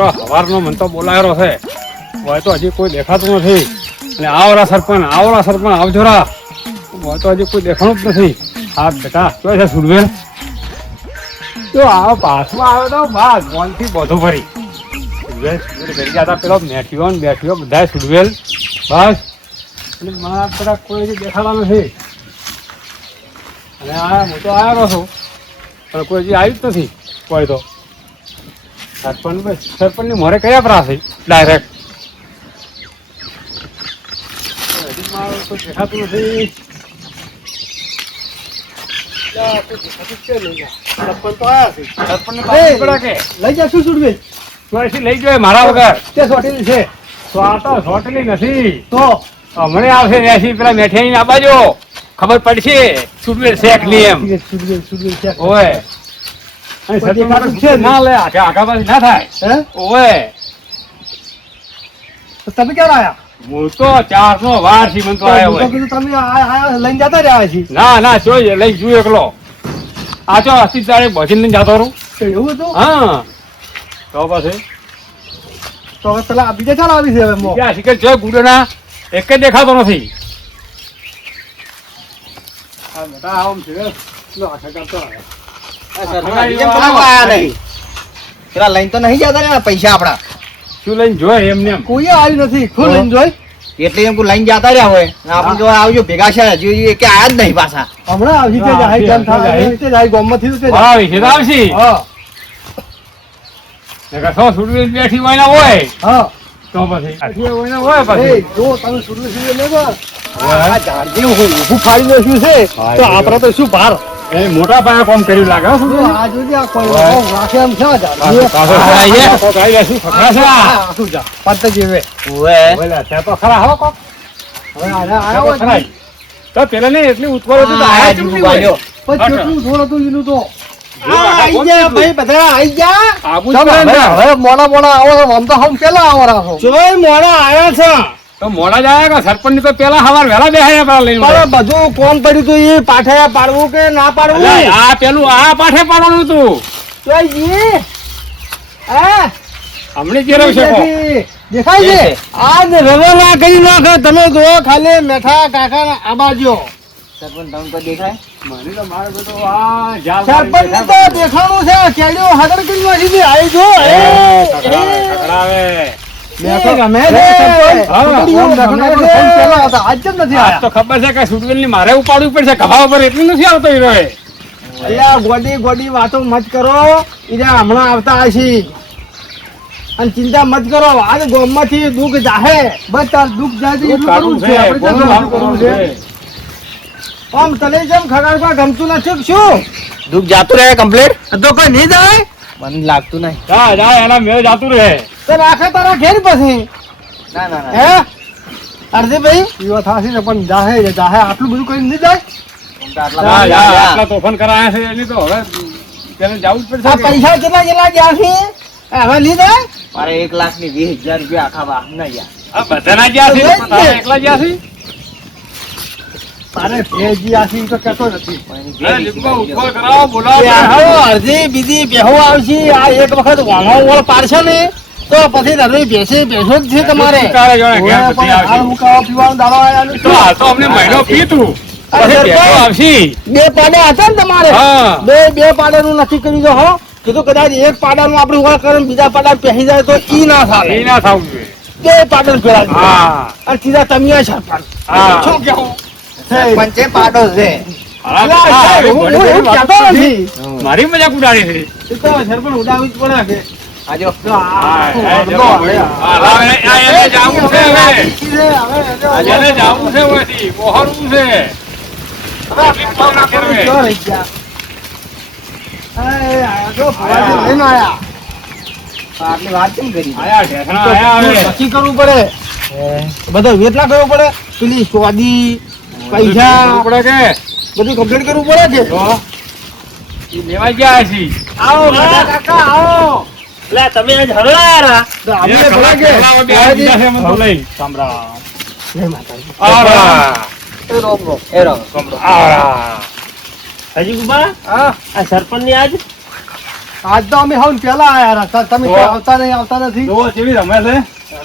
બેટો સવારનો મને તો બોલાયેલો છે હોય તો હજી કોઈ દેખાતું નથી અને આવરા સરપંચ આવજોરા હોય તો હજી કોઈ દેખાણું જ નથી. હા બેટા શું છે સુરવેલ તો આ પાસમાં આવ્યો તો બસ મોનથી બધું ભરી સુરવેલ જતા પેલો બેઠ્યો બધા સુરવેલ બસ અને મારા બધા કોઈ હજી દેખાડા નથી અને આ હું તો આવ્યો છું પણ કોઈ હજી આવ્યું જ નથી કોઈ તો સરપંચની મોરે કયા પ્રા છે ડાયરેક્ટ કોઈ દેખાતું નથી. લઈ જા શું સુડવે લઈ જાય મારા વગર તે સોટેલી છે તો આ તો સોટલી નથી તો હમણાં આવશે એસી પેલા મેઠિયાની ના બાજુ ખબર પડશે સુરવેલ શેખ ની એમ સુડવે છે ઓય અને સરપંચ છે ના લે આગા બાજુ ના થાય હે ઓય તો તમે ક્યારે આયા હું તો 4 નો વાર શ્રીમંતો આવ્યો હોય. કીધું તમે આયા લઈને જતા રહ્યા છે ના જોઈએ લઈ જુ એકલો આ ચો અસ્તી તારે ભજીને જતો રહું. એવું હતું હા તો પછી તો હવે પેલા બીજા ચાલ આવી છે હવે મો ક્યાં શિખર જો ગુડોના એક જ દેખાતો નથી. આ બેટા આમ છે લો આખા કરતો પેલા લઈને તો નહીં જતા ને પૈસા આપડા શું લઈને જોય એમને એમ કોઈ આવ્યું નથી ખુદ લઈને જોઈ એટલે એમ લઈને જતા રહ્યા હોય આપણે જો આવજો ભેગા છે હજી કે આયા જ નહીં પાછા હમણાં આવી છે જાહેર જામ થાય તે જાહેર ગામમાંથી તો તે આવી છે તો આવશી હા નકર સો સુડવી બેઠી હોય ને હોય હા તો પછી બેઠી હોય ને હોય એ પછી જો તમે સુરવી લેવા આ ઝાડજી ઊભું ફાડી નાખ્યું છે તો આપડે તો શું ભાર એ મોટા પાયે કોમ કર્યું લાગે હો સુડવી. આ જોજે આ કોઈ રાખે એમ છે પાછો આવીએ. કોક આવી જશે, ફકરા છે આ. શું જા પત્ત જેવે ઓલા, ત્યાં તો ખરા હો કોક. હવે આયા ત્યાં તો આયો ખરા. તો પેલા ને એટલી ઉતવળ હતી તો આયા કેમ નહીં હોય? પછી કેટલું થોડું હતું એનું તો આઈ જા ભાઈ બધા આઈ જા આવું જ પડે ને. હવે મોડા આવો આમ તો હમ પેલા આવો રાખો જોઈ મોડા આયા છે તો મોડા જ આયા કે સરપંચ ની તો પેલા સવાર વહેલા બેહાયા પેલા લઈને પણ વળ્યા. બધું કોણ પડ્યું તું એ પાઠે પાડવું કે ના પાડવું અલા, આ પેલું આ પાઠે પાડવાનું હતું જોઈ જી હા હમણાં ઘેરાવ છે કોક. દેખાય છે આજ રવાના કરી નાખો તમે જો ખાલી મેઠા કાકા ના આબાજો સરપંચ તમને કોઈ દેખાય મને તો મારે બધું આ જાલ સરપંચ ને તો દેખાણું છે કેડીઓ હાજર કરી નાખી છે આઈ જો એ, ખકડાવે. મેં તો ગમે એ, છે હા, ઓમ ગમે છે પેલા હતા આજ કેમ નથી આજ તો આયા ખબર છે કે સુડવેલ ની મારે ઉપાડવું પડશે ખભા ઉપર એટલું નથી આવતો હીરો એ. અલ્યા ગોડી વાતો મત કરો ઈરા હમણાં આવતા હશી અને ચિંતા મત કરો આજ ગામમાંથી દુઃખ જાહે બસ તાર દુઃખ જાય છે એટલું કાઢવું કરવું છે છે, આપણે કોનું ક્યાં કામ કરવું કરવું છે છે? આમ તને જેમ ખગાડવા ગમતું નથી શું દુઃખ જાતું રહે કમ્પ્લીટ તો કોઈ નહીં જાય મને લાગતું નહીં જા એના મેળ જાતું રહે. તો રાખે તારા ઘેર પછી ના ના હે અર્ધીભાઈ એવા થાશે ને પણ જાહે આટલું બધું કરી નહીં જાય જા, આટલા તોફાન કરાયા છે એની તો હવે તેને જવું જ આ પડશે કે? પૈસા કેટલા ગયા છે હવે નહીં જાય મારે 1,20,000 રૂપિયા આખા વાહ ના ગયા આ બધાના જ્યાં છે, તો તારા એકલા જ્યાં છે? તારે ભેજી આશી તો કહેતો નથી અરે, લીંબો ઉઠો કરાવો, બોલાવો. બેહો અડધી બીજી બેહો આવશે આ એક વખત વાણો વળ પાડશે ને તો પછી રડવી બેસો જ છે તમારે કાલે જોડે ઘેર ઓય, બધી પણ હાલ આવશે. હું ખાવા પીવાનું દાડો આયા નથી. તો હાલ તો અમને મહિનો પીતું પછી અરે, ભેગો આવશે. બે પાડા હતા ને તમારે હા. બે પાડાનું નક્કી કરી દો હો કીધું કદાચ એક પાડાનું આપણે વળ કરે બીજા પાડા પહેરી જાય તો ઈ ના એ થાય ના થવું જોઈએ. બે પાડા પેલા હા. અને સીધા તમે સરપંચ હા. શું કેવું પંચે પાડો છે હા, અલા, હા, હું ઘોડી એવું ઘોડી કહેતો વાત નથી. મારી મજાક ઉડાડી છે. એ તો સરપંચ ઉડાવવી જ પડે કે આજો હા, લાવ, એને જાવું છે હવે. એને જાવું છે ઓયથી, બહોરવું છે. આટલી વાત કેમ કરી આયા ઢેસણા આયા હવે. નક્કી કરવું પડે બધો વેતલા કરવો પડે પેલી સ્વાદી પૈસા કરવું પડે કે? બધું કમ્પ્લીટ કરવું પડે કે તો ઈ લેવા ગયા છે. આવો બધા કાકા આવો લે તમે આજ હરળાયા તો એ આપણે કલાક ભલા કે પહેલા બે આ બીજા છે મને તો લઈ. સાંભળા જય માતાજી આરા. એ રોમ એ રોમ આરા. હજી ગુબા હા આ સરપંચ ની આજ આજ તો અમે હવે પેલા આયા હતા. તમે તો? આવતા નથી. જુઓ કેવી રમે છે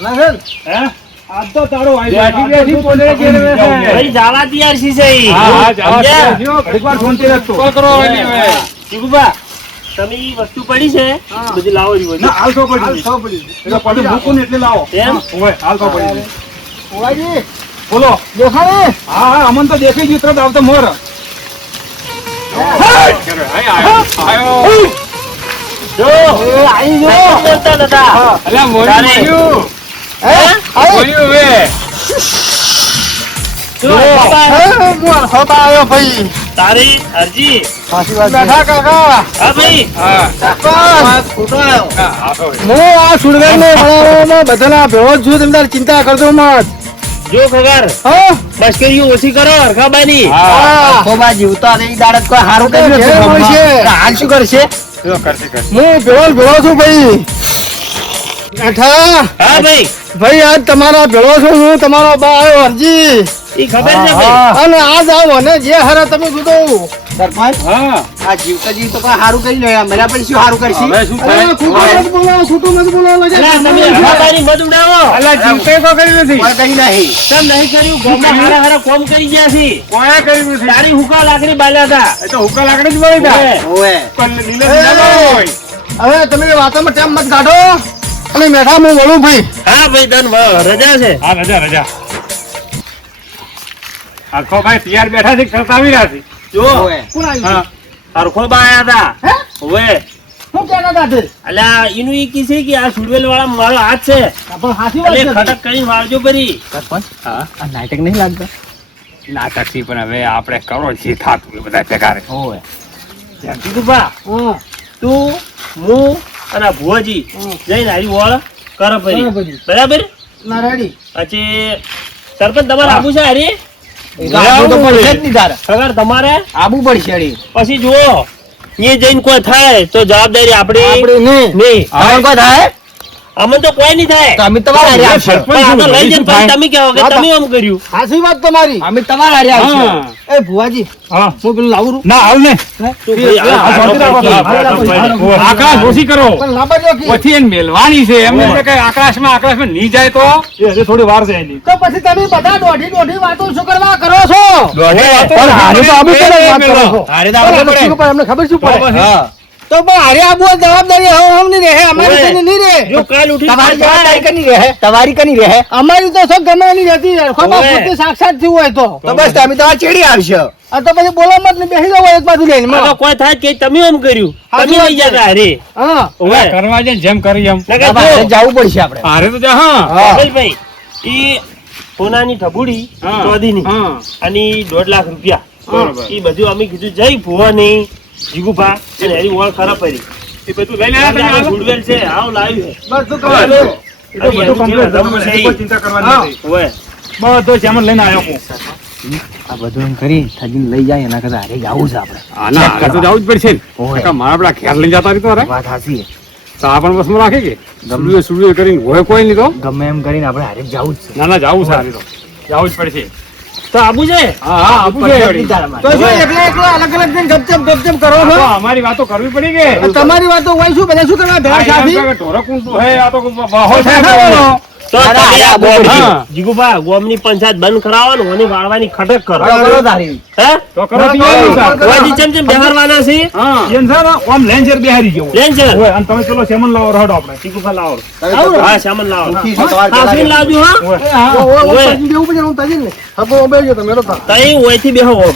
ના, ના. હે આજ તો તારું બેઠી બેઠી બોલે કે રે છે. ભાઈ જાવા તૈયાર છી છે ઈ. હા હા જાઓ સમજ્યા? જીઓ, ઘડીક વાર શાંતિ રાખતો. જીગુભા, તમે ઈ વસ્તુ પડી છે બધી લાવો ઈ ના બધું. હાલ તો પડી હાલ પડી. એટલે પછી મૂકું ને એટલે લાવો એમ? ઓય હાલ તો પડી ઓવાજી, બોલો દેખાડે. હા હા અમન તો દેખાઈ ગયું તરત આવતો મોર આયો જો આઈ જો. નહીં બોલતા નતા. અલ્યા મોરી તારે. મોર્યું હે? આઈ. મોર્યું હવે જો બાપા, હે, હું હરખો આવ્યો ભાઈ. તારી અરજી. સાચી વાત. બેઠા કાકા. હા ભાઈ. હા બસ. ખોટો આવ્યો. હા તો હું આ સુરગારને બનાવવામાં બધાના ભેળો જ છું. તમે તારી ચિંતા કરજો મત. જો ખબર હા? બસ કર્યું ઓછી કરો હરખાબાની. હા ખોબા જીવતા નહીં દાડત કોઈ સારું કર્યું નથી ઘેર હોય છે. ગામમાં. હાલ શું કરશે? જો કરશે કરશે હું ભેળો છું ભાઈ. બેઠા. હા ભાઈ, ભાઈ આજ તમારા ભેળો છું હું. તમારો બા આવ્યો અરજી. ઈ ખબર છે ભાઈ. અને આજ આવો ને જે હરે તમે જુદો. સરપંચ હા આ જીવતા જીવ તો કોઈ સારું કરી લે મર્યા પછી શું સારું કરશે? હવે શું અરે, થાય ખોટું મત બોલો, ખોટું મત બોલો. લાગે. અલા, તમે હરખાબાની મત ઉડાવો. અલ્યા જીવતે કો કરી નથી કોઈ કરી નહીં. કેમ નહીં કર્યું? ગામમાં હારા હારા કોમ કરી ગયા છે. કોયા કરી નથી તારી હુકા લાકડી બાલ્યા હતા. એ તો હુક્કા લાકડી જ મળી જાય ઓવે. ઓવે. પણ લીલે લીલા ન હોય હવે તમે વાતોમાં ટેમ મત કાઢો. અને મેઠા હું બોલું ભાઈ. હા ભાઈ, તન રજા છે. હા રજા રજા આખો ભાઈ તૈયાર બેઠા છે કરતા આવી રહ્યા છે જો ઓવે. કોણ આવ્યું? હા હરખો બા આયા હતા. હે? ઓવે. શું કહેતા હતા તે? અલ્યા એનું ઈ કી છે કે આ સુડવેલ વાળા મારો હાથ છે. પણ સાચી વાત એટલે છે. ખટક કરીને વાળજો પરી. હા આ નાટક નહીં લાગતા? નાટક થી પણ હવે આપણે કરો જે થાતું એ બધા ભેગા રહે ઓવે. જીગુભા, હા. તું હું અને આ ભુવાજી જઈને હારી વળ કરો પરી. કરો પરી. બરાબર? ના રેડી. પછી સરપંચ તમારે આબુ છે હારી? આબુ તો પડશે જ નહીં તારે. ખબર તમારે? આબુ પડશે અડી. પછી જુઓ એ જઈને કોઈ થાય તો જવાબદારી આપણી આપણે નહીં. નહીં. હવે કોઈ થાય? અમને તો કોઈ નહીં થાય. તો અમે તમારા હારે આવશું. સરપંચ પણ આ તો લઈ જઈને શું પછી તમે કહો કે તમે આમ કર્યું. સાચી વાત તમારી. અમે તમારા હારે આવશું. હા એ ભુવાજી, હા હું પેલું લાવું છું. ના હાલ ને તું ભાઈ આ આ શાંતિ રાખો. ભાઈ, આકાશ ઓછી કરો પણ લાંબા કી. પછી એને મેલવાની છે એમને એટલે કઈ આકાશમાં નહીં જાય તો એ હજી થોડી વાર છે એની તો પછી તમે બધા દોઢી વાતો શું કરવા કરો છો? પણ હારે તો આબુ પડે વાત કરો છો. હારે પણ આપણે શું પડે? અમને ખબર શું પડે? હા. તો પણ હારે આબુ જવાબદારી હમ નહીં રહે, અમારી ઓય. તો નહીં રહે. જો કાલ ઉઠી તમારી જવાબદારી કની રહે? તમારી કની રહે? અમારી તો સબ ગમે એની રહેતી ખોબા ઓય. પોતે સાક્ષાત થયું હોય તો તો બસ તમે તમારા ચેડી આવશો. આ તો પછી બોલો મત ને બેસી જાવ એક બાજુ લઈને આમાં કોઈ થાય કે તમે આમ કર્યું સાચી તમે વાત લઈ છે. જતા હારે. હા ઓવે. કરવા જાય જેમ કરી એમ નકર તમારે જો, જવું પડશે આપણે. હારે તો જા હા ભાઈ ઈ સોનાની ઠબુડી હા. ચોદીની હા અને ઈ 1.5 લાખ રૂપિયા બરોબર. ઈ બધું અમે કીધું જઈ ભુવાની જીગુભા અને એની ઓળ ખરાબ કરી. એ બધું લઈને આવ્યા તમે હાલો? ગુડવેલ છે આવ લાવ્યું છે. બસ તું બરાબર. કરો. એ તો બધું complete તમે એની કોઈ ચિંતા કરવાની નથી ઓવે. બધો જેમ લઈને આવ્યો હું આ બધું એમ કરી થજીને લઈ જાય એના કરતા હારે જવું છે આપણે. હા ના હારે તો જવું જ પડશે ને ઓય. કાકા મારા પેલા ખેર લઈને જતા રહી તો હારે વાત સાચી છે. તો આ પણ બસમાં રાખે કે સુડવે કરીને હોય કોઈ નહીં તો ગમે એમ કરીને આપણે હારે જવું જ છે. ના ના જાવું છે હારે તો જવું જ પડશે તો આબુ છે હા હા આપું છે પડશે જ વળી. નહીં તારા તો માટે. શું એકલા એકલા અલગ અલગ જઈને ગપચપ કરો આ છો? તો અમારી વાતો કરવી પડી કે તમારી વાતો હોય શું બધા શું કરવા ભેળા આ એમ સાથી? કહે કે ઢોરક ઊંટું હે, આ તો વાહો છે બેઠા તો અરે, તમે આ આ બોલ. હા. જીગુભા ગોમની પંચાયત બંધ કરાવવાનું અને વાળવાની ખટક કરો. કરો તારી. હે? તો કરો તૈયારી સાહેબ. ભુવાજી ચમ ચમ બેહારવાના છે? હા એમ છે ને, આમ લેન્જર બેહારી જેવો. લેન છે. હોય, અને તમે પેલો સેમન લાવો રહોડો આપણે. જીગુભા લાવો. તમે હા, સામાન લાવો. દુઃખી છો તમારે હા, પેલા લાવજો હા. ઓય. દેવું પડે હું તાજી ને હવે હું બેસી ગયો તમે રોતા. તઈ ઓયથી બેહો ઓમ.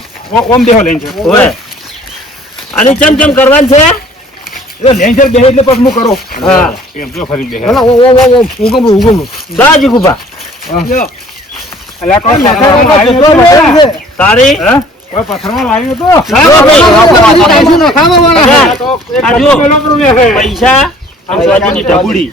ઓમ દેહો લેન છે ઓય. અને ચમ ચમ કરવાનું છે? લેન્જર બેહે એટલે પછી હું કરો. હા. એમ જો ફરી બેહે પેલા ઉગમ જા જીગુભા. અલ્યા કોઈ લેખા પથ્થરમાં જતો લાવ્યું રહે હતું? છે. તારી હે? કોઈ પથ્થરમાં લાવ્યું હતું? હા, ભાઈ. ટાઈસુ નખાવવાના છે. હા. તો એક આ જો. પેલો પણ બેસે. પૈસા અને સોજીની ઢબુડી.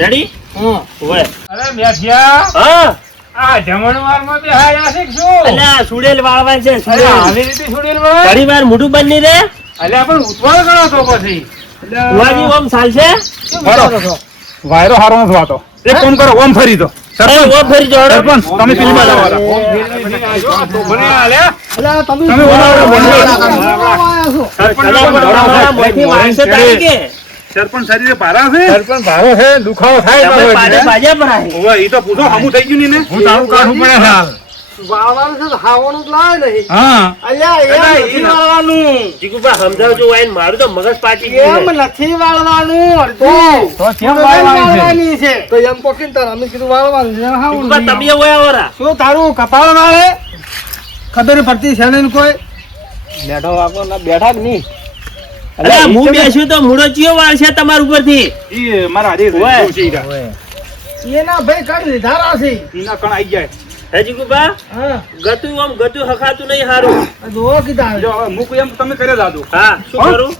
રેડી? હા. ઓય. અરે મેઠિયા, હા. આ જમણવારમાં બેહાયા છે કે શું? અલ્યા સુડેલ વાળવા છે અરે સુડેલ. આવી રીતે છોડીને વળે? ઘણી વાર મોઢું બંધ નહીં રે. અલ્યા પણ ઉતવાળ ગણો તો પછી. ભુવાજી ઓમ ચાલશે? બરો. વાયરો હારો નથી વાતો. એક કામ કરો, ઓમ ફરી દો. ઓય, ઓમ ફરી જોડો. સરપંચ, તમે પેલી બાજુ આવો. ઓમ ફરીને આવજો. આ તો ભલે હાલે. અલા, તમે તમે ઓલા શું બંને કરવા આવ્યા છો? અલ્યા, પણ અમારા મોંથી માણસો તારી કે? સરપંચ શરીરે ભારા છે સરપંચ ભારો છે દુખાવો થાય તમે તો પાડે ભાજ્યા પર આહે. ઓવે ઈ તો પૂછો હમું થઈ ગયું ને હું તારું કાઢવું પડે છે હાલ. વાળવાનું છે તો ખાવાનું જ લાવે નહીં હા અલ્યા એમ નથી વાળવાનું જીગુભા સમજાવજો વાઈન મારું તો મગજ પાટી એમ ગયું છે. નથી વાળવાનું અડધું તો કેમ વાળવાની છે? વાળવાની છે તો એમ પોકીને તાર અમે કીધું વાળવાનું છે હા જીગુભા તમે ઓયા વરા. શું તારું કપાળ વાળે ખબર પડતી છે ને કોઈ બેઠા જ નહીં અરે હું બેસ્યું તો મૂળો ચિયો વાળશે તમારા ઉપરથી. ઈ મારા હારે ઓવે. જોઉં છે ઈરા. એના ભાઈ કાઢ લીધા રાશે ઈના કણ આઈ જાય હે જીગુભા હા ગતું આમ ગતું હખાતું નહીં હારું. જો કીધા જો હવે મૂક એમ તમે કરે દાદુ હા શું હા? કરું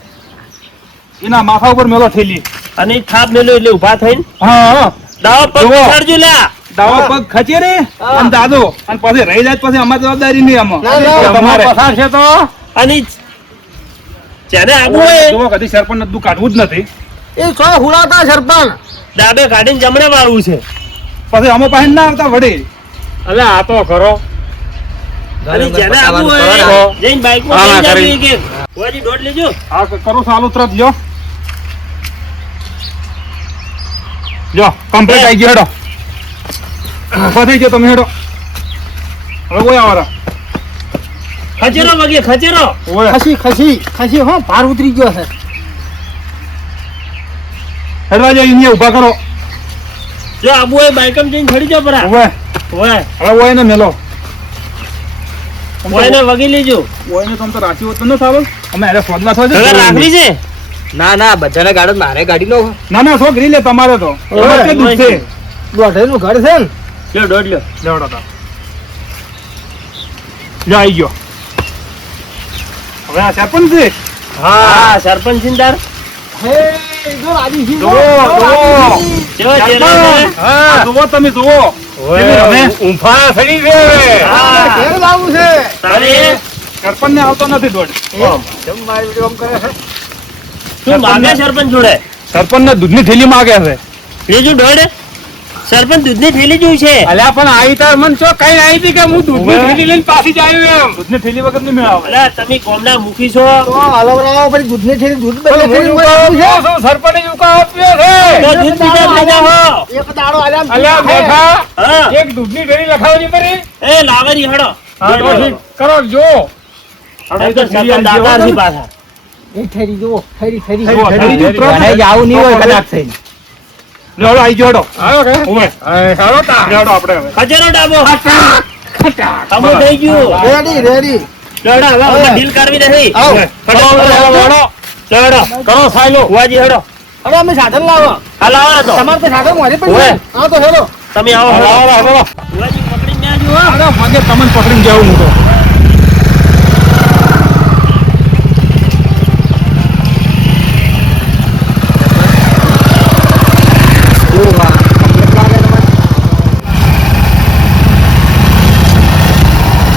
એના માથા ઉપર મેલો ઠેલી અને ઈ થાપ મેલો એટલે ઊભા થઈને હા દાવો પગ જુઓ. ઉખાડજો લ્યા. દાવો પગ ખચે રે હા. અને દાદો અને પછી રહી જાય તો પછી અમારી જવાબદારી નહીં આમાં ના, ના. તો તમારે પસાર છે તો અને જેને આબુ હોય જો કદી સરપંચ નતું કાઢવું જ નથી એ સો હુડાતા સરપંચ ડાબે કાઢીને જમણે વાળવું છે. પછી અમે પાસે ના આવતા વડે અલે આ તો કરો અને જેને આબુ હોય જઈને બાઈકમાં હા, બેસી કરી. જાજો એક એક. ભુવાજી દોઢ લેજો. આ કરો ચાલુ તરત લ્યો લ્યો કમ્પ્લીટ આવી ગયો હેડો પતી ગયો તમે હેડો હવે કોઈ આવરા ખચેરો વગે ખચેરો. ઓય ખસી હો ભાર ઉતરી ગયો છે હેડવા જાય અહીંયા ઊભા કરો જો આબુ હોય બાઈકમાં જઈને ખડી જાઓ પરા. ઓય ઓય હવે ઓય ને મેલો ઓયને વગી લેજો. ઓય ને તમ તો રાચી હોત તો ન સાવ અમે અરે સોદલા થયો હવે રાખવી છે. ના ના બધાને ગાડો મારે ગાડી લો ના ના છોકરી લે તમારે તો તમારે કે દુખ છે દોઢેનું ઘર છે ને લ્યો દોઢ લ્યો. લેવડો તો લ્યો આવી ગયો હવે આ સરપંચ છે હા સરપંચ સિંદાર હે જો રાજી જુઓ, જુઓ. જો ચેલો છે. હા જુઓ તમે જુઓ કેવી રમે? ઊંફા સડી છે હા. ઘેર લાવું છે તારે સરપંચ ને આવતો નથી દોડ કેમ મારી વિડીયો આમ કરે છે શું માગે સરપંચ જોડે? સરપંચ ને દૂધની થેલી માગે છે લેજો દોઢ. સરપંચ દૂધની થેલી જોઈ છે. અલ્યા પણ આવી તાર મન ચો કઈ આવી હતી કે હું દૂધની ઓવે. થેલી લઈને પાછી જ આવ્યો એમ દૂધની થેલી વગર નહીં મેળાવે અલા તમે કોમના મુખી છો. તો હલવરાવો પછી દૂધની થેલી દૂધ બોલો, બદલે હું થેલી ઉકાળો ઉકાળવું છે. છું, સરપંચે જ ઉકાળો આપ્યો છે. તો દૂધ પીધા લઈ જાઓ. એક દાડો આલામ અલ્યા બેઠા હા. એક દૂધની થેલી લખાવવાની પડી એ લાવેરી હડો. હા તો ઠીક. કરો જો સરપંચ સરપંચ દાતાર છે પાછા. એ ઠેરી જુઓ ઠેરી ઠેરી જુઓ, ઠેરી જુઓ, ત્રણ મને જાવું નહીં હોય કદાચ થઈ લ્યો, હળો, આવી ગયો હળો. આવ્યો કે ઓવે. સારો તા લ્યો, હળો આપણે હવે. ખચેરો ડાબો. અમો થઈ ગયું. રેડી રેડી દોડો, હવે અમે ડીલ કરવી નથી. આવ. હડો, હડો, હડો. દોડો. કરો સાયલો ભુવાજી હડો. હવે અમે સાધન લાવો હાલ આવો તો. તમારે તો સાધન મારી પણ ઓવે. આવો તો હેલો તમે આવો હાલો, હડો. હાલો, હાલો. ભુવાજી પકડીને આવજો, હો. અરે, ભાગે તમને પકડીને જાઉં હું તો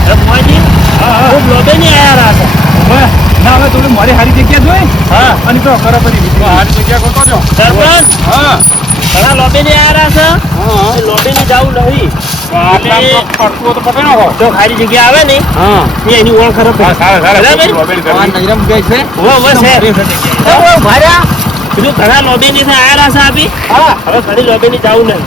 એ ભુવાજી, ખૂબ લોભે નહીં આયા રાખે. ઓવે. ના હવે થોડી મારી હારી જગ્યા જોઈ હા. અને તો ખરા પડી હારી જગ્યા કરતો જો સરપંચ, હા ઘણા લોભે નહીં આયા રાખે. હા એ લોભે નહીં જાવું નહીં. આટલા તો પડતું તો પકડી નાખો જો ખાલી જગ્યા આવે ને હા એ એની ઓળખ ખરાબ હા, સારા, સારા. બરાબર? રોબેલ કરી. ભાર્યા બીજું ઘણા લોબી ની આયા રાસા આપી. હા હવે ઘણી લોબી ની જવું નહીં.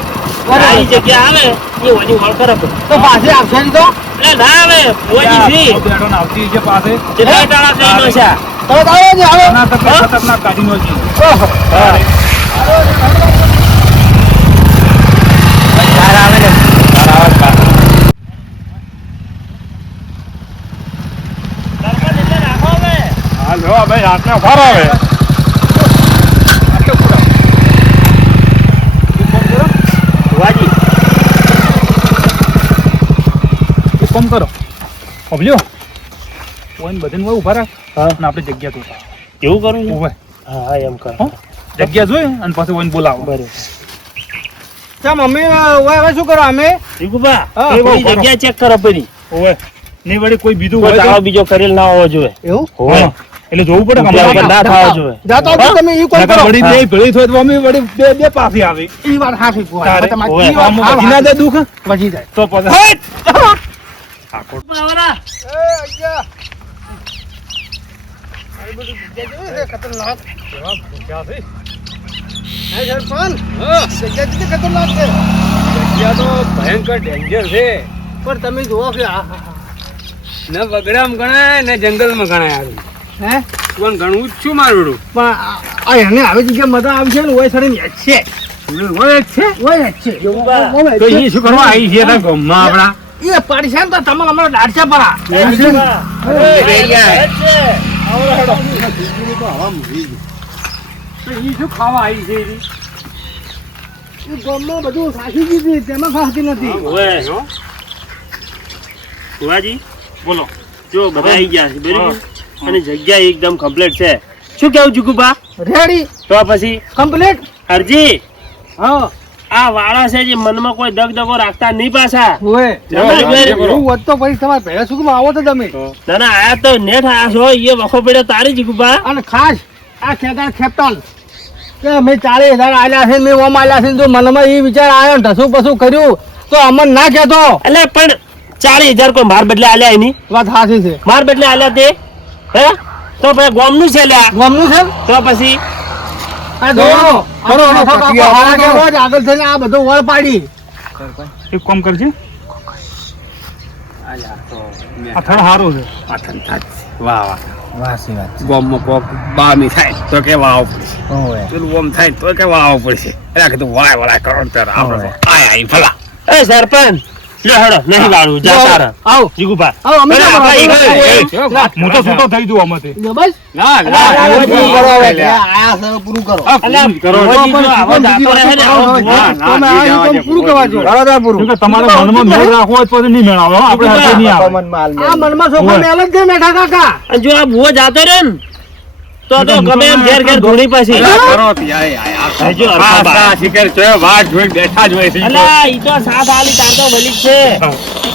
ખાલી જગ્યા આવે એ ઓની ઓળખ ખરાબ. તો પાછી આપશે નહીં તો એટલે ના આવે ભુવાજી ફ્રી. આવતી છે પાસે કેટલા દાડા કઈ નો છે આ? તો આવો ને આવો ના તો ખતરનાક કાઢીનો છે ઓહો. સરપંચ એટલે રાખો હવે. હા જો ભાઈ રાતના ફાર આવે ભુવાજી એક કામ કરો અભલ્યો ઓઈન બધીને ઓય ઊભા રાખ અને આપણે જગ્યા તો કેવું કરું છું? ઓવે હા એમ કર. હો? જગ્યા જોઈ અને પછી ઓઈન બોલાવો બરોબર. ચમ અમે હવે શું કરો અમે દીકુભા, હા, એ બહુ જગ્યા ચેક કરો પેલી. ઓવે નહીં વળી કોઈ બીજું કોઈ હોય દાડો તો બીજો કરેલ ના હોવો જોઈએ. એવું હા. એટલે જોવું પડે કે ત્યાં અમારે વગર ના થવા જોઈએ. જાતો હતો તમે ઈ કોઈ નકર કરો વળી બે ભેળી થાય તો અમે વળી બે પાછી આવી ઈ વાત હાથી કુવા તારે તમારી ઓવે. ઈ વાત આમ હા, વધી ના દે દુઃખ વધી જાય તો પછી બાવરા. એ અయ్యા આ બધું જગ્યા જોઈ છે ખતરનાક હે સરપંચ હા, જગ્યા કેટલી ખતરનાક છે જગ્યા તો ભયંકર ડેન્જર છે. પણ તમે જુઓ કે ન વગડામાં ગણાય ને જંગલમાં ગણાય હારું. હે પણ ઘણું જ છું મારું. પણ આ એને આવી જગ્યા મજા આવશે ને ઓય સડી નેટ છે હોય જ છે. ઓય નેટ છે તો એ શું કરવા આવી છે તારા ગામમાં આપણા? એ પડશે ને તો તમારે અમારા દાડશે પરા તો એ શું ખાવા આવી છે એ? એ ગામમાં બધું સાચી દીધી તેમાં સાચી નથી ઓય ભુવાજી બોલો જો બધા આવી ગયા છે બરાબર અને જગ્યા એકદમ કમ્પ્લીટ છે શું કેવું ચુકુબા રેડી તો પછી કમ્પ્લીટ હરજી હા આ વાળા છે જે મનમાં કોઈ દગદગો રાખતા નહીં પાછા ઓય બરાબર. એવું હોત તો પછી તમારે પહેલા શું આવો તો તમે ના ના આયા તો નેટ આયા છો એ વખો પડ્યો તારી ચુકુબા અને ખાસ આ ખેતર ખેપટન કે મેં 40,000 આલ્યા છે મેં ઓમ આલ્યા છે જો મનમાં એ વિચાર આવ્યો ને ઢસું પસું કર્યું તો અમન ના કહેતો એટલે પણ 40,000 કોઈ માર બદલે આલ્યા એની વાત સાચી છે માર બદલે આલ્યા તે હે તો પછી ગોમનું છે લ્યા ગામનું છે ને? તો પછી આ જોવો. ખરો ખરો ખરો હારા કેવો જ આગળ થઈને આ બધું વળ પાડી એક કામ કરજે આ થડ સારું છે પાટણ થાય. વાહ વાહ. ગામમાં કોક બામી થાય તો કે વાવ પડશે. પેલું ઓમ થાય તો કે વાવ પડશે. એટલે આ કીધું વાય વાળા કરો ને ત્યારે આપણે તો આય આય ભલા. એ સરપંચ લે હેડો નહીં વાળું જા તારા આવો જીગુભા આવો અમે અરે તો આપા ઈ બરાબર. હું તો છૂટો થઈ જઉં આમાંથી જો બસ ના પૂરું કરો હવે. લે. આયા છે પૂરું કરો અલ્યા કરો. ભુવાજી જો આવો જાતો રહે ને આવો ના, ના, તમે આ જવા એકદમ દે, પૂરું કરવા જો કેમ કે તમારે મનમાં મેળ રાખવો હોય તો પછી નહીં મેળ આવે હો. આપણે હાથે નહીં આવે આ મનમાં છોકરો મેલ જ છે મેઠા કાકા અને જો આ ભુવો જાતો રહે ને તો ગમે એમ ઘેર ઘેર ધૂણી પછી ના, કરો ત્યારે આય. આ જો આ અરબા. આ શિકાર જોયો, વાટ જોઈને બેઠા જ હોય છે. અલ્યા ઈ તો સાત આલી તાર તો વલી જ છે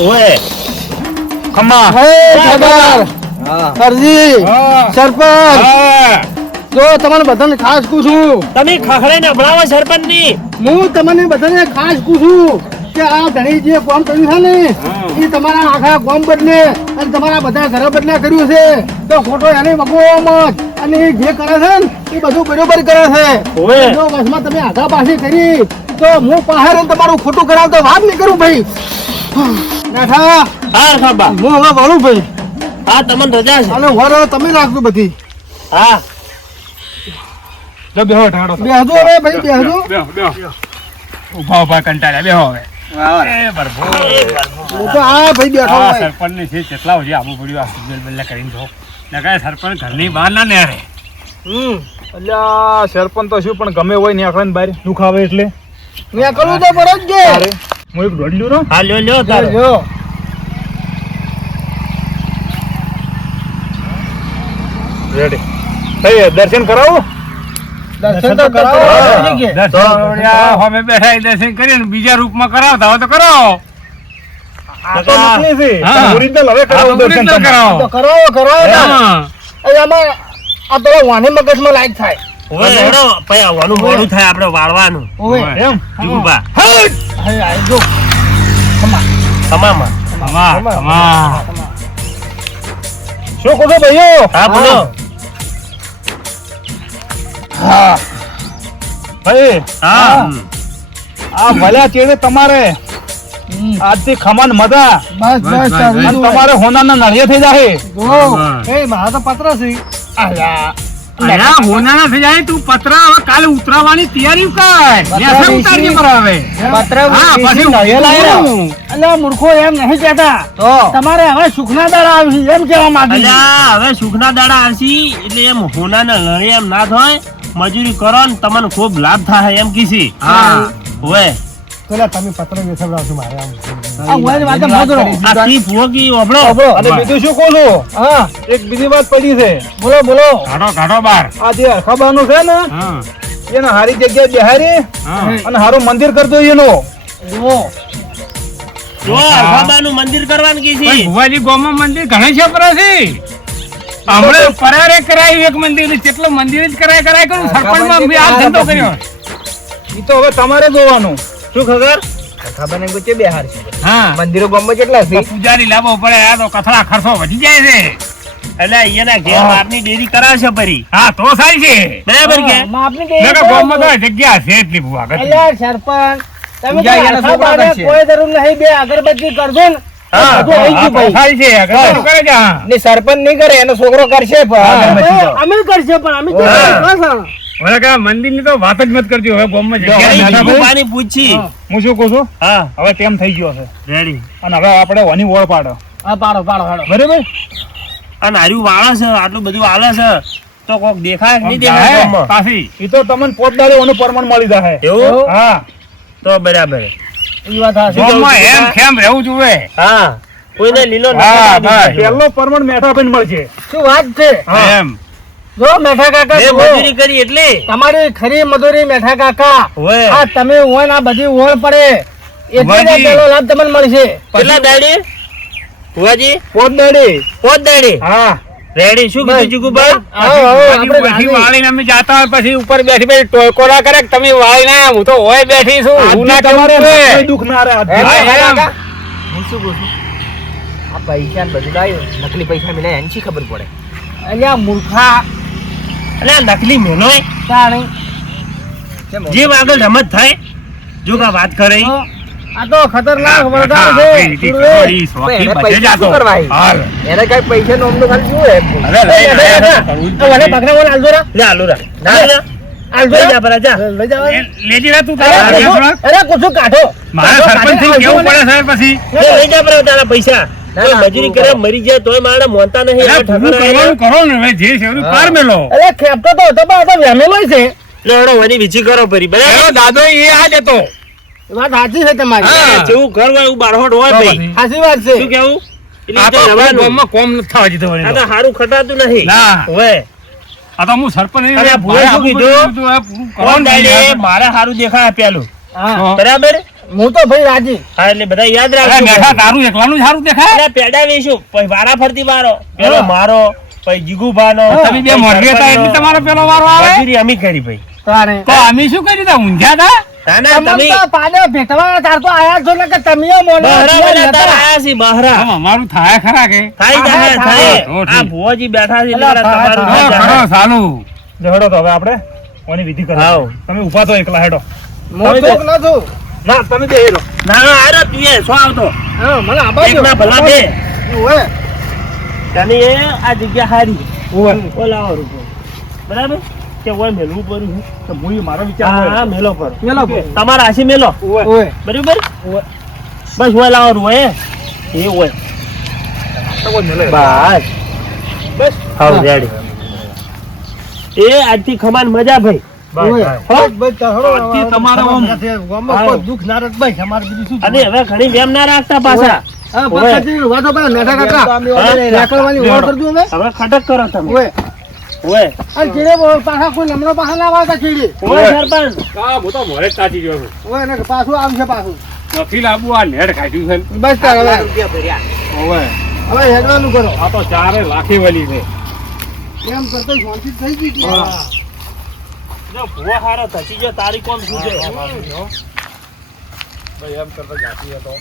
ઓય ખમ્મા હે ઠાકર સરજી હા. સરપંચ હા. જો તમને બધાને ખાસ પૂછું તમે ખખડે ને ભણાવો સરપંચ ની હું તમને બધાને ખાસ પૂછું કે આ ધણી જે કામ કર્યું છે ને એ તમારા આખા ગામ બદલે અને તમારા બધા ઘર બદલે કર્યું છે તો ખોટો એને વગોમ જ અને એ જે કરે છે ને એ બધું બરોબર કરે છે ઓય. જો વચમાં તમે આઘા પાછી કરી તો હું પાસે રહીને તમારું ખોટું કરાવતો વાત નહીં કરું ભાઈ નાઠા હા ખાબા હું હવે વળું ભાઈ હા તમને રજા છે અને વર તમે રાખજો બધી હા લે બેહો ઠાડો બેહજો હવે ભાઈ બેહજો બેહો, બેહો. ઉભા ઉભા કંટાળ્યા બેહો હવે એ બરભો. હું તો આ ભાઈ બેઠો આ હોય સરપંચને છે કેટલા સુધી આવું પડ્યું આ સિગ્નલ બદલા કરીને તો નકાય સરપંચ ઘરની બહાર ના નેરે. અલ્યા સરપંચ તો શું પણ ગમે હોય ને આખડે બહાર દુખ આવે એટલે મેં કરું તો બરો જ અરે હું એક દોડલ્યું રો હા લ્યો લ્યો તારો જો રેડી થઈ દર્શન કરાવો દર્શન તો કરાવો હા. કે દર્શન અમે બેઠા એ દર્શન કરીને બીજા રૂપમાં કરાવતા હોય તો કરાવો. આ તો નકલી છે હા. ઓરિજિનલ હવે કરાવો આ તો દર્શન original તમે. કરાવો. તો કરાવો કરાવો તાર. હા. એ આમાં આ પેલો wane મગજમાં લાઈક થાય ઓય હેડો પછી આવવાનું મોડું થાય આપણે વાળવાનું ઓય એમ જીગુભા હે આ જો તમામાં ખમા, ખમા. શું કહો છો ભાઈઓ હા બોલો હા ભાઈ હા આ ભલ્યા ચેડે તમારે આજથી ખમણ મજા બસ બસ બસ, ચાલુ અને તમારે હોનાના નળિયા થઈ જાય જો એ મારા તો પત્ર છે આયા અલ્યા, હોનાના થઈ જાય તું પતરા હવે કાલે ઉતરાવાની તૈયારી કર. નેસે ઉતારીએ પર હવે. પત્ર હા, પછી હું. અલ્યા મૂર્ખો એમ નહીં કહેતા તમારે હવે સુખના દાડા આવશે એમ કહેવા માંગુ છું. અલ્યા હવે સુખના દાડા આવશી એટલે એમ હોનાના લણે એમ ના થાય મજૂરી કરો ને તમને ખૂબ લાભ થાય એમ કીધી હા. ઓય પેલા તમે પત્ર વેચવડાવશો મારે આમ આ ઓયની વાત સાંભળો. આ કી ફોગી ઓબળો અને બીજું શું કહું છું હા એક બીજી વાત પડી છે બોલો બોલો કાઢો, કાઢો બાર. આ જે અરખાબાનું છે ને હા, એને હારી જગ્યાએ બેહારી હા. અને હારું મંદિર કરજો એનું જુઓ જો અરખાબાનું મંદિર કરવાનું પણ કીધી ભુવાજી ગામમાં મંદિર ઘણા છે પર છે. હમણાં પરારે કરાયું એક મંદિર, કેટલું મંદિર જ કરાય કરું. સરપંચમાં બી આ ધંધો કર્યો. એ તો હવે તમારે જોવાનું શું ખબર ખબર નહીં બેહાર છે હા. મંદિરો ગામમાં કેટલા તો પૂજારી લાવવો પડે. આ તો કથળા ખર્ચો વધી જાય છે. એટલે અહીંયાના ઘેર હા. બાપની ડેરી કરાવશે ફરી હા તો સારી છે બરાબર કે માપની મેં ડેરી કહ્યું તો- ગામમાં તો જગ્યા છે એટલી બુઆ ગતિ. અલ્યા સરપંચ તમે તો બીજા એના આખા છોકરા બાને કરશે. કોઈ જરૂર નહીં, બે અગરબત્તી કરજો ને હા, બધું આવી હા, ગયું તો ભાઈ. સારી છે આગળ શું કરે છે હા. ને સરપંચ નહીં કરે એનો છોકરો કરશે પણ ભાઈ, અમે કરશે પણ અમે તો હા. કરશું. હવે કે મંદિરની તો વાત જ મત કરજો હવે ગામમાં જગ્યા ઘેરી નથી. જીગુબાની પૂછી હું શું કહું છું હા હવે તેમ થઈ ગયો છે રેડી અને હવે આપણે વાની ઓળ પાડો હા, પાડો પાડો પાડો. બરાબર અને હાર્યું વાળે છે આટલું બધું હાલે છે તો કોક દેખાય કે નહીં જાય, દેખાય ગામમાં? પાછી ઈ તો તમને પોતદારી ઓનું પરમાણ મળી જાય એવું હા તો બરાબર ઈ વાત હાચી. ગામમાં એમ ખેમ રહેવું જોઈએ હા કોઈને લીલો હા નથી બસ દીધો. પહેલો પરમાણ મેઠા ભાઈને મળશે શું વાત છે? હા. એમ જો મેઠા કાકા મેં જુઓ, મજૂરી કરી એટલે તમારી ખરી મજૂરી મેઠા કાકા. હોય આ તમે હોય ને આ બધી ઓળ પડે એટલે જ આ વાજી. પહેલો લાભ તમને મળશે. કેટલા દાડી ભુવાજી પોતદારી પોત દાડી હા રેડી શું કીધું જીગુભાઈ આવો, આવો, આપણે પછી રાજી. વાળીને અમે જાતા હોય પછી ઉપર બેઠી બેઠી ટોયકો ના કરે કે તમે વાળી ના હું તો હોય બેઠી છું હું ના તમારે કોઈ દુઃખ ના રહે હે, હા, મેઠા એમ. કાકા? હું શું કહું છું આ પૈસા ને બધું લાવ્યો નકલી પૈસા મિલાય એની શી ખબર પડે અલ્યા મૂર્ખા એટલે આ નકલી મેલોય તાણી. જેમ આગળ રમત થાય જો કા વાત કરે ઈ. આ તો ખતરનાક વરદાન છે. આપણી રીતે કબડ્ડી, શોખી, એને બધે પૈસા જાતો. શું કરવા આવી? હાલ. એને કઈ પૈસા નો અમનો ખાલી શું હે અરે, એ મેઠા કાકા, આ મને પકડા મને આલજો રા. લે આલુ રા ના લે આલજો લઈ રા. જા બરા જા લઈ જાઓ. લેજી રા તું અરે, તારા ઘરે કુછું- થોડા. અરે, કુછું કાઢો. મારે કાઢો, સરપંચ થી કાઢીને કેવું આલજો પડે સાહેબ પછી લે લઈ જા બરા તારા પૈસા ના, ના, મજૂરી કરે મરી જાય તોય મારે મોનતા નહીં અરે, એવા પૂરું ઠકાણા કરવાનું કરો ને હવે જે છે એનું પાર મેલો મને. અરે, ખેપતો તો હતો પણ આ તો વેમેલો છે. લે હડો વની વિચી કરો ફરી એનો બરાબર દાદો એ આ જ હતો વાત સાચી છે તમારી. હા. જેવું ઘર હોય એવું બારહોટ હોય તો ભાઈ પછી. સાચી વાત છે. શું કેવું એટલે આ તો કઈ રવાનું. ગામમાં કોમ નથી થવા દીધો વળી આ તો. તો હારું ખટાતું નહીં ના. હોય આ તો હું સરપંચ નહીં, અરે, મારે ભૂલે શું આખું કીધું? બધું આ પૂરું કોણ કરવાનું દાડે નહીં. મારે હારું દેખાય પેલું હા. બરાબર હું તો ભાઈ રાજી. હા એટલે બધા યાદ અરે, રાખજો મેઠા તારું એકલાનું જ સારું દેખાય એટલે પેડા વેચું પછી વારા ફરતી વારો પેલો હા. મારો પછી જીગુભાનો તમે બે મોરબી હતા એટલે તમારો પેલો વારો આવે મજૂરી અમે કરી ભાઈ તારે. તો અમે શું કરી દીધા ઊંઝા હતા ના ના તમે તમે તો પાડે ભેટવા તાર તો આયા છો ને કે તમે મોને બહરા બધા તાર નતા. આયા છે બહરા આમ અમારું થાય ખરા કે થાય હા, જાય હા, થાય હા. આ ભુવાજી બેઠા છે એટલે અલા, થાય, તમારું થાય. ના જાય. સાલું હેડો તો હવે આપણે કોની વિધિ કરી આવો. તમે ઉભા તો એકલા હેડો હું તો ન છું. ના તમે બે હેડો ના ના આરો તું એ શું આવતો હા, મને આબા એક દ્યો. ના ભલા બે ઓય. તને એ આ જગ્યા હારી ઓલા રૂપો બરાબર કે ઓય મેલવું પડ્યું છે તો હું મારો વિચાર હા હોય. હા મેલો પર મેલો પર. તમારા આશી મેલો ઓય. બરાબર બસ ઓય લાવો હોય એ હોય તો કોઈ મેલે. બસ બસ. હાવ રેડી એ આજથી ખમાન મજા ભાઈ ઓય. હો? બસ ચાલો, આજથી તમારે આમ- ગામમાં કોઈ દુઃખ ના રખ ભાઈ, અમારે બીજું શું અને હવે ઘણી વેમ ના રાખતા પાછા હા, બસ ઓય. સાચી વાતો પેલા મેઠા કાકા. હા? રેકડવાની ઓળ કરજો હવે. હવે ખટક કરો તમે ઓય. ઓય અને ચીડે પાછા કોઈ લમણો પાછા ના વાળતા ચીડે. ઓય સરપંચ હા હું તો મોરે જ તાચી ગયો છું ઓય ને પાછું આવશે પાછું. નથી લાવવું આ નેટ ખાધું છે બસ તાર હવે. રૂપિયા ભર્યા હવે હવે હેડવાનું કરો. આ તો ચારે લાખી વલી છે એમ કરતો શાંતિ થઈ ગઈ કે. જો ભુવા હારો થચી જો તારી કોમ શું છે ભાઈ એમ કરતા જાતી હતો